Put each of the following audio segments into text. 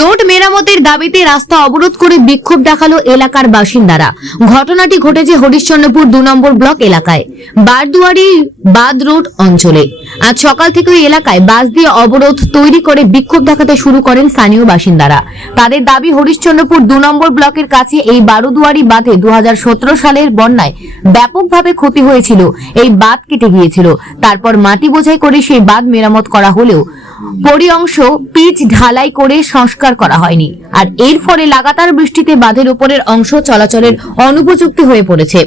Road মেরামতের দাবিতে রাস্তা অবরোধ করে বিক্ষোভ দেখালো এলাকার বাসিন্দারা। ঘটনাটি ঘটেছে হরিশ্চন্দ্রপুর 2 নম্বর ব্লক এলাকায় বারদুয়ারি বাদ রোড অঞ্চলে। আজ সকাল থেকে ওই এলাকায় বাস দিয়ে অবরোধ তৈরি করে বিক্ষোভ দেখাতে শুরু করেন স্থানীয় বাসিন্দারা। তাদের দাবি, হরিশ্চন্দ্রপুর 2 নম্বর ব্লকের কাছে এই বারদুয়ারি বাঁধে 2017 সালের বন্যায় ব্যাপকভাবে ক্ষতি হয়েছিল। এই বাঁধ কেটে গিয়েছিল, তারপর মাটি বোঝাই করে সেই বাঁধ মেরামত করা হলেও পরি অংশ পিচ ঢালাই করে সংস্কার করা হয়নি। আর এর ফলে লাগাতার বৃষ্টিতে বাঁধের উপরের অংশ চলাচলের অনুপযুক্ত হয়ে পড়েছে।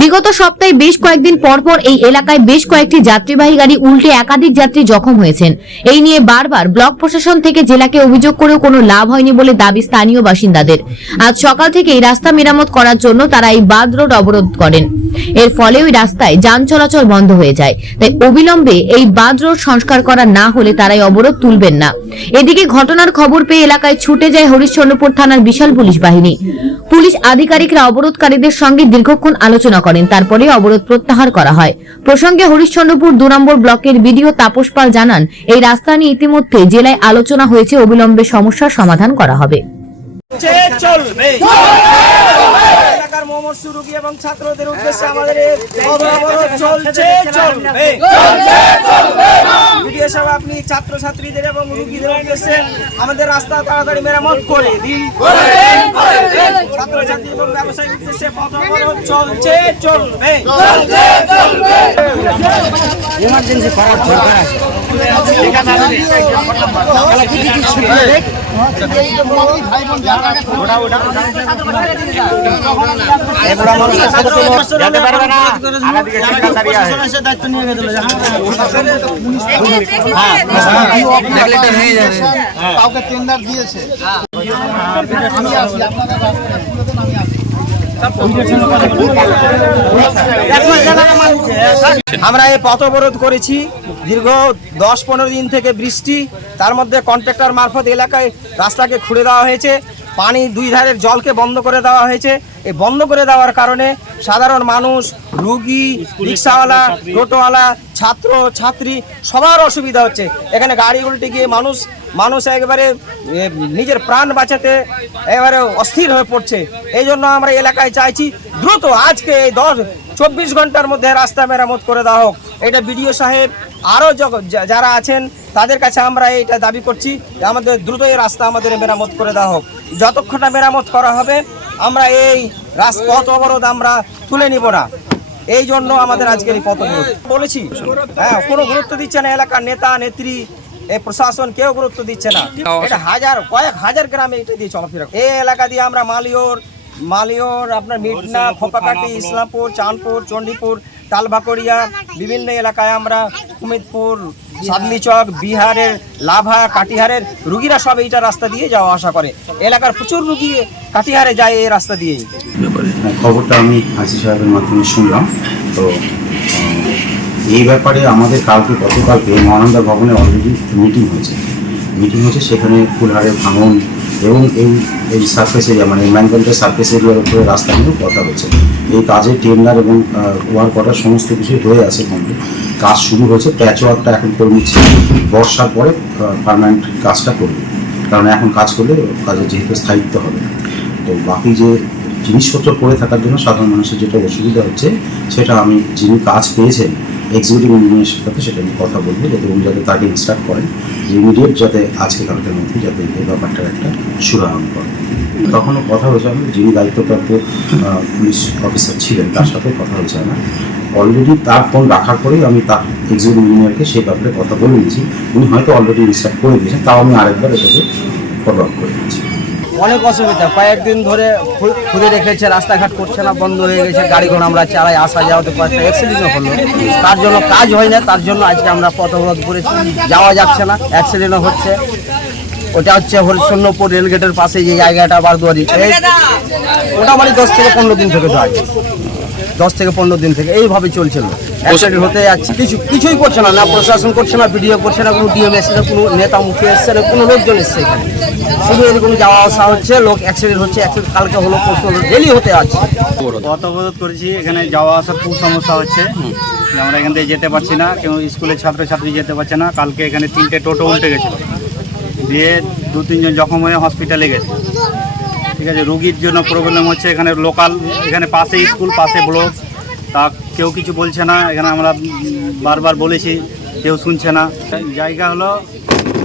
বিগত সপ্তাহে বেশ কয়েকদিন পরপর এই এলাকায় বেশ কয়েকটি যাত্রীবাহী গাড়ি উল্টে একাধিক যাত্রী জখম হয়েছেন। এই নিয়ে বারবার ব্লক প্রশাসন থেকে জেলাকে অভিযোগ করেও কোনো লাভ হয়নি বলে দাবি স্থানীয় বাসিন্দাদের। আজ সকাল থেকে এই রাস্তা মেরামত করার জন্য তারা এই বাদ রোড অবরোধ করেন। এর ফলে ওই রাস্তায় যান চলাচল বন্ধ হয়ে যায়। তাই অবিলম্বে এই বাদ রোড সংস্কার করা না হলে তারাই অবরোধ তুলবেন না। এদিকে ঘটনার খবর পেয়ে এলাকায় ছুটে যায় হরিশ্চন্দ্রপুর থানার বিশাল পুলিশ বাহিনী। পুলিশ আধিকারিকরা অবরোধকারীদের সঙ্গে দীর্ঘক্ষণ আলোচনা করেন, তারপরে অবরোধ প্রত্যাহার করা হয়। প্রসঙ্গে হরিশ্চন্দ্রপুর 2 নম্বর ব্লকের বিডিও তাপস পাল জানান, এই রাস্তা নিয়ে ইতিমধ্যে জেলায় আলোচনা হয়েছে, অবিলম্বে সমস্যার সমাধান করা হবে। এলাকার মমস্য রোগী এবং ছাত্রদের উদ্দেশ্যে আমাদের অবরোধ চলছে চলবে। ভিডিও সাহেব, আপনি ছাত্রছাত্রীদের এবং রোগীদের উদ্দেশ্যে আমাদের রাস্তা তাড়াতাড়ি মেরামত করে দিন। ছাত্রছাত্রী এবং ব্যবসায়ীর উদ্দেশ্যে পথ অবরোধ চলছে চলবে। ইমার্জেন্সি করার দরকার আছে। কাউকে টেন্ডার দিয়েছে। আমরা এই পথ অবরোধ করেছি দীর্ঘ 10-15 দিন থেকে। বৃষ্টি, তার মধ্যে কন্ট্রাক্টর মারফত এলাকায় রাস্তাকে খুঁড়ে দেওয়া হয়েছে, পানি দুই ধারের জলকে বন্ধ করে দেওয়া হয়েছে। এই বন্ধ করে দেওয়ার কারণে সাধারণ মানুষ, রুগী, রিক্সাওয়ালা, টোটোওয়ালা, ছাত্র ছাত্রী সবার অসুবিধা হচ্ছে। এখানে গাড়ি উল্টে গিয়ে মানুষ একেবারে নিজের প্রাণ বাঁচাতে একেবারে অস্থির হয়ে পড়ছে। এই জন্য আমরা এলাকায় চাইছি দ্রুত আজকে এই 10-24 ঘন্টার মধ্যে রাস্তা মেরামত করে দেওয়া হোক। এটা বিডিও সাহেব আরও যারা আছেন তাদের কাছে আমরা এইটা দাবি করছি যে আমাদের দ্রুত এই রাস্তা আমাদের মেরামত করে দেওয়া হোক। যতক্ষণ না মেরামত করা হবে আমরা এই পথ অবরোধ আমরা তুলে নিব না। এই জন্য আমাদের আজকের এই পথ অবরোধ বলেছি। হ্যাঁ, কোনো গুরুত্ব দিচ্ছে না এলাকার নেতা নেত্রী, এই প্রশাসন কেউ গুরুত্ব দিচ্ছে না। এটা কয়েক হাজার গ্রামে এটা দিয়ে চলাফেরা। এই এলাকা দিয়ে আমরা মালিয়র আপনার মিটনা, খোপাকাটি, ইসলামপুর, চাঁদপুর, চণ্ডীপুর, তালভাকড়িয়া, বিভিন্ন এলাকায় আমরা কুমিদপুর, সাদলি চক, বিহারের লাভা, কাটিহারের রুগীরা সব এইটা রাস্তা দিয়ে যাওয়া আসা করে। এলাকার প্রচুর রুগী কাটিহারে যায় এই রাস্তা দিয়েই। খবরটা আমি আইসি সাহেবের মাধ্যমে শুনলাম। তো এই ব্যাপারে আমাদের গতকালকে মহানন্দা ভবনে অলরেডি মিটিং হয়েছে। সেখানে ফুলহারের ভাঙন এবং এই সার্ফেস এরিয়া মানে ম্যানগ্রোভের সার্ফেস এরিয়ার উপরে রাস্তা নিয়েও কথা হচ্ছে। এই কাজে টেন্ডার এবং ওয়ার্ক অর্ডার সমস্ত কিছু হয়ে আছে, কমপ্লিট কাজ শুরু হয়েছে। প্যাচ ওয়ার্কটা এখন করে নিচ্ছে, বর্ষার পরে পার্মানেন্ট কাজটা করবে, কারণ এখন কাজ করলে কাজের যেহেতু স্থায়িত্ব হবে। তো বাকি যে জিনিসপত্র পড়ে থাকার জন্য সাধারণ মানুষের যেটা অসুবিধা হচ্ছে, সেটা আমি যিনি কাজ পেয়েছেন এক্সিকিউটিভ ইঞ্জিনিয়ারের সাথে সেটা আমি কথা বলবো, যাতে উনি যাতে তাকে ইনস্ট্রাক্ট করেন ইমিডিয়েট যাতে আজকে কালকের মধ্যে যাতে এই ব্যাপারটার একটা সুরাহা করে। তখনও কথা হয়েছে, আমি যিনি দায়িত্বপ্রাপ্ত পুলিশ অফিসার ছিলেন তার সাথে কথা হয়েছে আমার অলরেডি। তার ফোন রাখার পরেই আমি তার এক্সিকিউটিভ ইঞ্জিনিয়ারকে সেই ব্যাপারে কথা বলে নিয়েছি। উনি হয়তো অলরেডি ইনস্ট্রাক্ট করে দিয়েছেন, তাও আমি আরেকবার এটাকে ফলো আপ করে দিয়েছি। অনেক অসুবিধা, কয়েকদিন ধরে খুলে রেখেছে, রাস্তাঘাট করছে না, বন্ধ হয়ে গেছে। গাড়ি ঘোড়া আমরা চালাই, আসা যাওয়াতে কয়েকটা অ্যাক্সিডেন্টও হলো, তার জন্য কাজ হয় না। তার জন্য আজকে আমরা পথ অবরোধ করেছি, যাওয়া যাচ্ছে না, অ্যাক্সিডেন্টও হচ্ছে। ওটা হচ্ছে হরিশ্চন্দ্রপুর রেলগেটের পাশে যে জায়গাটা বারদুয়ারি, মোটামুটি 10 থেকে 15 দিন থেকে যায়, 10 থেকে 15 দিন থেকে এইভাবে চলছিল। অ্যাক্সিডেন্ট হতে যাচ্ছে, কিছুই করছে না, না প্রশাসন করছে না, ভিডিও করছে না, কোনো ডিএম এসছে না, কোনো নেতা মুখে এসছে না, কোনো লোকজন এসছে এখানে। শুধু এরকম যাওয়া আসা হচ্ছে, লোক অ্যাক্সিডেন্ট হচ্ছে, কালকে হলো, পরশু হলো, ডেলি হতে আছে। পথ অবরোধ করেছি, এখানে যাওয়া আসার খুব সমস্যা হচ্ছে। আমরা এখান থেকে যেতে পারছি না, কেউ স্কুলের ছাত্রছাত্রী যেতে পারছে না। কালকে এখানে 3টে টোটো উল্টে গেছিলো, দিয়ে 2-3 জন জখম হয়ে হসপিটালে গেছে। ঠিক আছে, রুগীর জন্য প্রবলেম হচ্ছে, এখানে লোকাল, এখানে পাশে স্কুল, পাশে ব্লক, তা কেউ কিছু বলছে না। এখানে আমরা বারবার বলেছি, কেউ শুনছে না। জায়গা হলো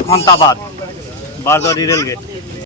খন্তাবাদ, বারদুয়ারি রেলগেট।